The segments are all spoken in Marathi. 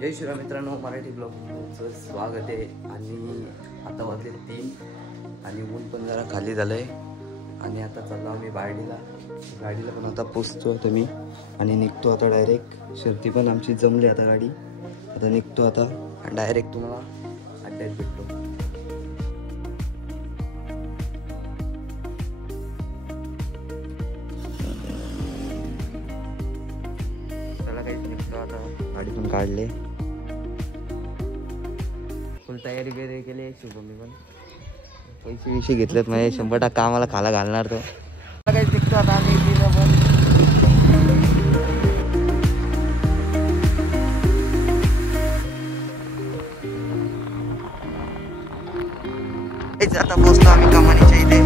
जय श्रीराम मित्रांनो, मराठी ब्लॉगचं स्वागत आहे. आणि आता वाजले 3 आणि ऊन पण जरा खाली झालंय आणि आता चाललो आम्ही गाडीला पण आता पोचतो आता मी आणि निघतो आता डायरेक्ट. शर्ती पण आमची जमली आता गाडी. आता निघतो आता डायरेक्ट तुम्हाला अड्ड्यात भेटतो. चला काहीच निघतो आता. गाडी पण काढले, फुल तयारी वगैरे केली. शुभमी पण पैसे विषय घेतलेत म्हणजे 100% आम्हाला खाला घालणार तो. काहीच निघतो आता आम्ही तिला पण. आता पोचलो आम्ही कमानीच्या इथे.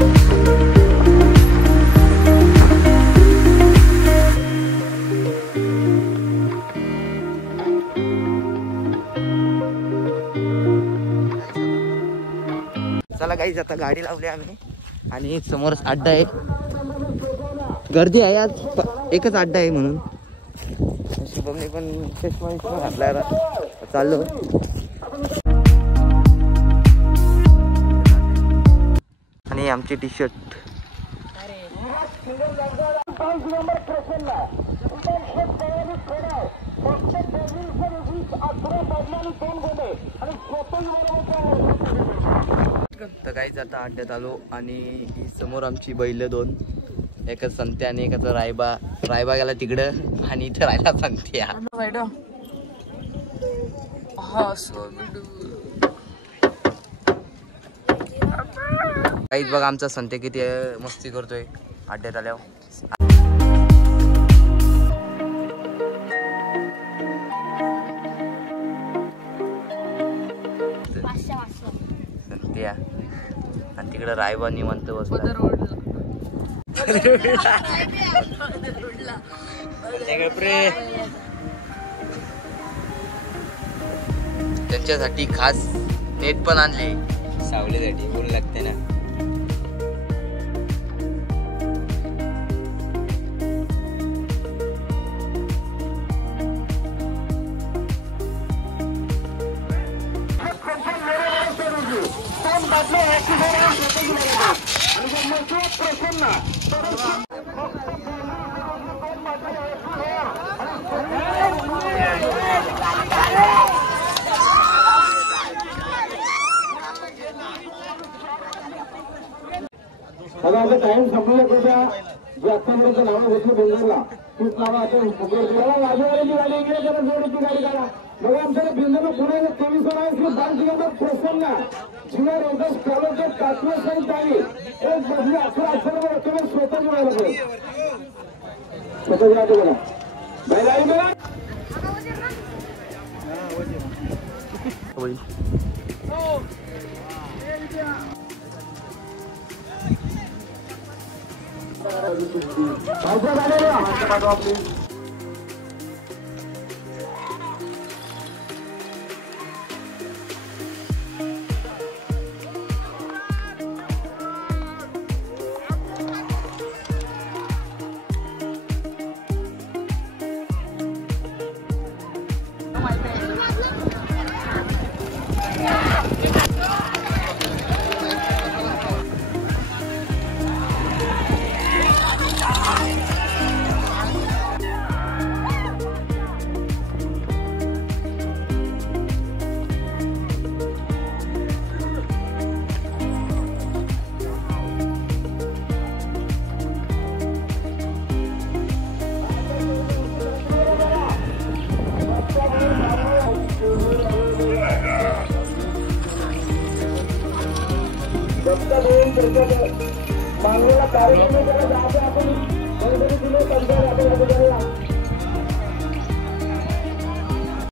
चला काहीच आता गाडी लावली आम्ही आणि समोरच अड्डा आहे. गर्दी आहे आज, एकच अड्डा आहे म्हणून. शुभमने पण चष्मा घातला. चाललो आणि आमची टी शर्ट. तर काहीच आता अड्ड्यात आलो आणि समोर आमची बैल 2, एकच संत्या आणि एकाचा रायबा गेला तिकडं आणि इथं राहिला संत्या. काहीच बघा आमचा संत्या किती मस्ती करतोय अड्ड्यात आल्यावर. संत्या आणि तिकडे रायबा निवांत बसला. त्यांच्यासाठी खास नेट पण आणले, सावलीसाठी. ऊन लागते ना. आता आपलं टाइम संपलं. कृपया जे आतापर्यंत नावं घेतली बेंगरला तीच नावं आपण वाजवण्याची गाडी इकडे जरा जोडीची गाडी काढा. बघा आमच्याकडे बिंदूला पुणे 23 बाल प्रसन्न जिल्हा रोजगार स्कॉलरशिप कातवे सहित आली. एक बदली 11 तुम्ही स्वतः जोडायला पाहिजे. स्वतः जोडायचं बघा बाहेर आई बघा. मागलेला कार्यक्रम आपण